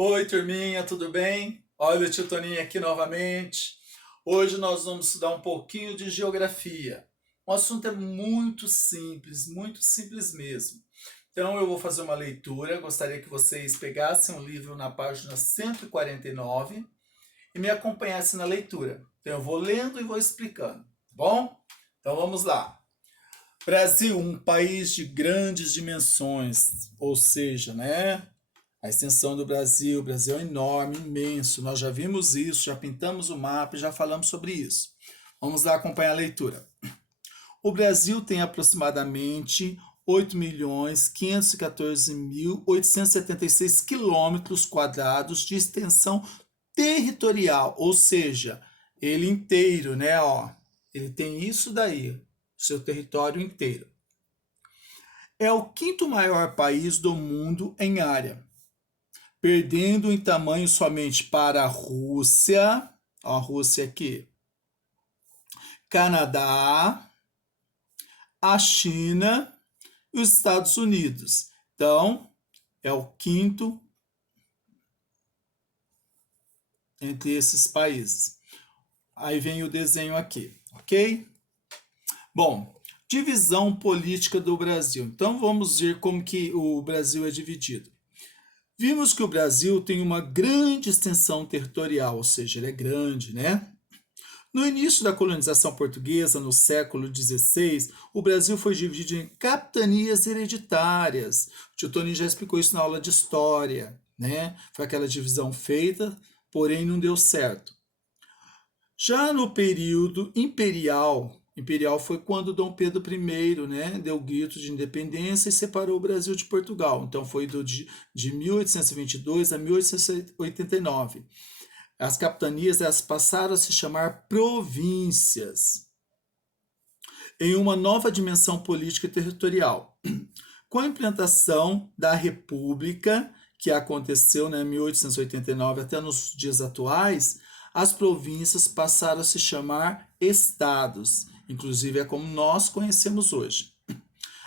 Oi, turminha, tudo bem? Olha o tio Toninho aqui novamente. Hoje nós vamos estudar um pouquinho de geografia. O assunto é muito simples mesmo. Então eu vou fazer uma leitura. Gostaria que vocês pegassem o livro na página 149 e me acompanhassem na leitura. Então eu vou lendo e vou explicando, tá bom? Então vamos lá. Brasil, um país de grandes dimensões, ou seja, né? A extensão do Brasil, o Brasil é enorme, imenso. Nós já vimos isso, já pintamos o mapa e já falamos sobre isso. Vamos lá acompanhar a leitura. O Brasil tem aproximadamente 8.514.876 quilômetros quadrados de extensão territorial, ou seja, ele inteiro, né? Ó, ele tem isso daí, seu território inteiro. É o quinto maior país do mundo em área, perdendo em tamanho somente para a Rússia, ó, a Rússia aqui, Canadá, a China e os Estados Unidos. Então, é o quinto entre esses países. Aí vem o desenho aqui, ok? Bom, divisão política do Brasil. Então, vamos ver como que o Brasil é dividido. Vimos que o Brasil tem uma grande extensão territorial, ou seja, ele é grande, né? No início da colonização portuguesa, no século XVI, o Brasil foi dividido em capitanias hereditárias. O tio Tony já explicou isso na aula de história, né? Foi aquela divisão feita, porém não deu certo. Já no período imperial foi quando Dom Pedro I, né, deu grito de independência e separou o Brasil de Portugal. Então foi de 1822 a 1889. As capitanias elas passaram a se chamar províncias, em uma nova dimensão política e territorial. Com a implantação da República, que aconteceu em 1889 até nos dias atuais, as províncias passaram a se chamar estados, inclusive é como nós conhecemos hoje.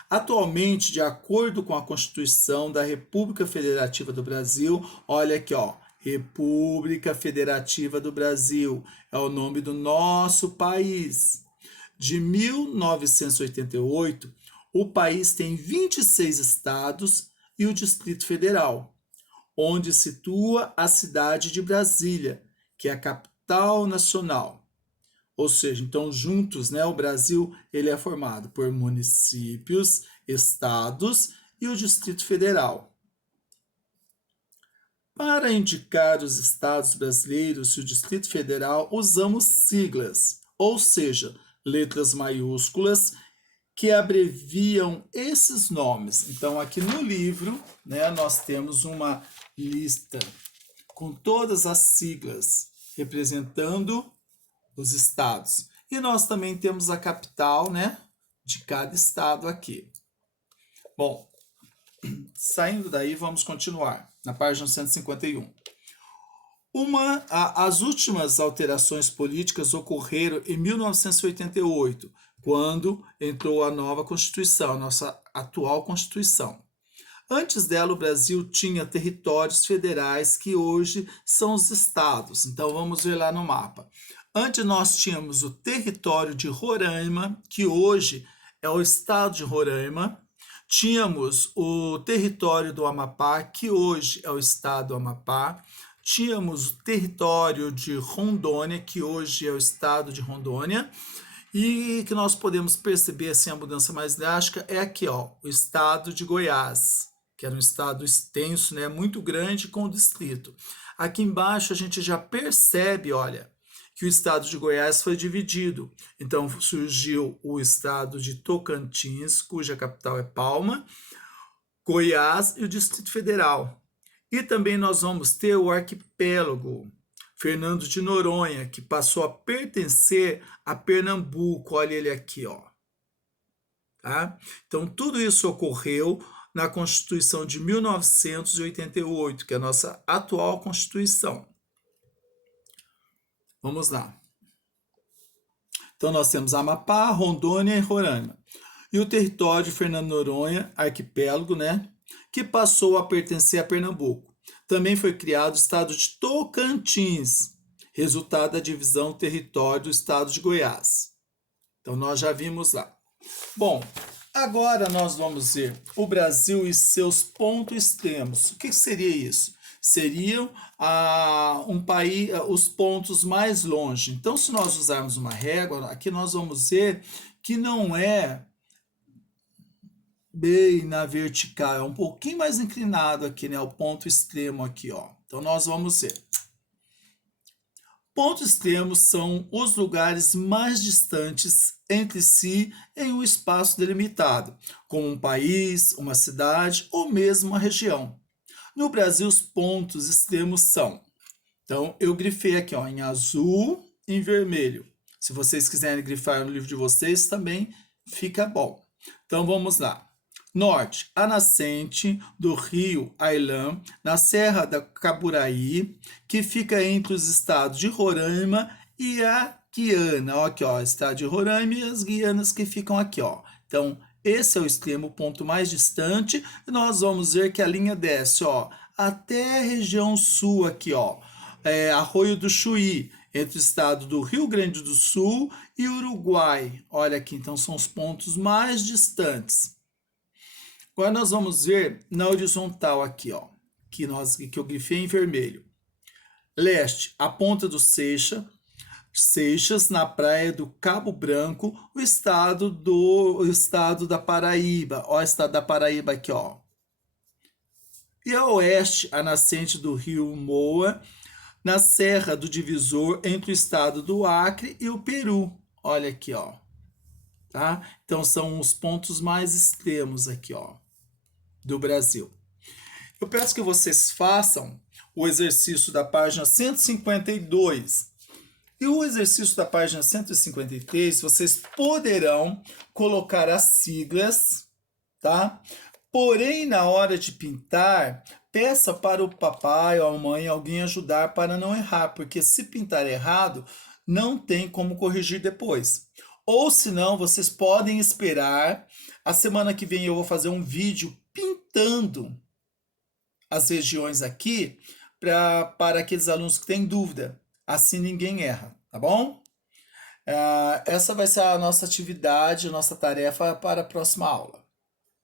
Atualmente, de acordo com a Constituição da República Federativa do Brasil, olha aqui, ó, República Federativa do Brasil é o nome do nosso país. De 1988, o país tem 26 estados e o Distrito Federal, onde situa a cidade de Brasília, que é a capital nacional. Ou seja, então juntos, né, o Brasil ele é formado por municípios, estados e o Distrito Federal. Para indicar os estados brasileiros e o Distrito Federal, usamos siglas, ou seja, letras maiúsculas que abreviam esses nomes. Então, aqui no livro, né, nós temos uma lista com todas as siglas representando os estados. E nós também temos a capital, né, de cada estado aqui. Bom, saindo daí, vamos continuar na página 151. As últimas alterações políticas ocorreram em 1988, quando entrou a nova Constituição, a nossa atual Constituição. Antes dela, o Brasil tinha territórios federais que hoje são os estados. Então, vamos ver lá no mapa. Antes, nós tínhamos o território de Roraima, que hoje é o estado de Roraima. Tínhamos o território do Amapá, que hoje é o estado do Amapá. Tínhamos o território de Rondônia, que hoje é o estado de Rondônia. E que nós podemos perceber assim, a mudança mais drástica é aqui, ó, o estado de Goiás, que era um estado extenso, né, muito grande com o distrito. Aqui embaixo a gente já percebe, olha, que o estado de Goiás foi dividido. Então surgiu o estado de Tocantins, cuja capital é Palma, Goiás e o Distrito Federal. E também nós vamos ter o arquipélago Fernando de Noronha, que passou a pertencer a Pernambuco. Olha ele aqui, ó. Tá? Então tudo isso ocorreu na Constituição de 1988, que é a nossa atual Constituição. Vamos lá. Então nós temos Amapá, Rondônia e Roraima. E o território de Fernando de Noronha, arquipélago, né, que passou a pertencer a Pernambuco. também foi criado o estado de Tocantins, resultado da divisão do território do estado de Goiás. Então, nós já vimos lá. Bom, agora nós vamos ver o Brasil e seus pontos extremos. O que seria isso? Seriam um país, os pontos mais longe. Então, se nós usarmos uma régua, aqui nós vamos ver que não é bem na vertical, é um pouquinho mais inclinado aqui, né? O ponto extremo aqui, ó. Então, nós vamos ver. Pontos extremos são os lugares mais distantes entre si em um espaço delimitado, como um país, uma cidade ou mesmo uma região. No Brasil, os pontos extremos são. Então, eu grifei aqui ó, em azul e em vermelho. Se vocês quiserem grifar no livro de vocês, também fica bom. Então, vamos lá. Norte, a nascente do rio Ailã, na Serra da Caburaí, que fica entre os estados de Roraima e a Guiana. Ó, aqui, ó, estado de Roraima e as Guianas que ficam aqui, ó. Então, esse é o extremo ponto mais distante. E nós vamos ver que a linha desce, ó, até a região sul aqui, ó. Arroio do Chuí, entre o estado do Rio Grande do Sul e Uruguai. Olha aqui, então são os pontos mais distantes. Agora nós vamos ver na horizontal aqui, ó, que eu grifei em vermelho. Leste, a ponta do Seixas, na praia do Cabo Branco, o estado da Paraíba. Ó, o estado da Paraíba aqui, ó. E a oeste, a nascente do rio Moa, na Serra do Divisor, entre o estado do Acre e o Peru. Olha aqui, ó. Tá? Então são os pontos mais extremos aqui, ó, do Brasil. Eu peço que vocês façam o exercício da página 152. E o exercício da página 153, vocês poderão colocar as siglas, tá? Porém, na hora de pintar, peça para o papai ou a mãe alguém ajudar para não errar, porque se pintar errado, não tem como corrigir depois. Ou se não, vocês podem esperar. A semana que vem eu vou fazer um vídeo pintando as regiões aqui para aqueles alunos que têm dúvida. Assim ninguém erra, tá bom? Essa vai ser a nossa atividade, a nossa tarefa para a próxima aula.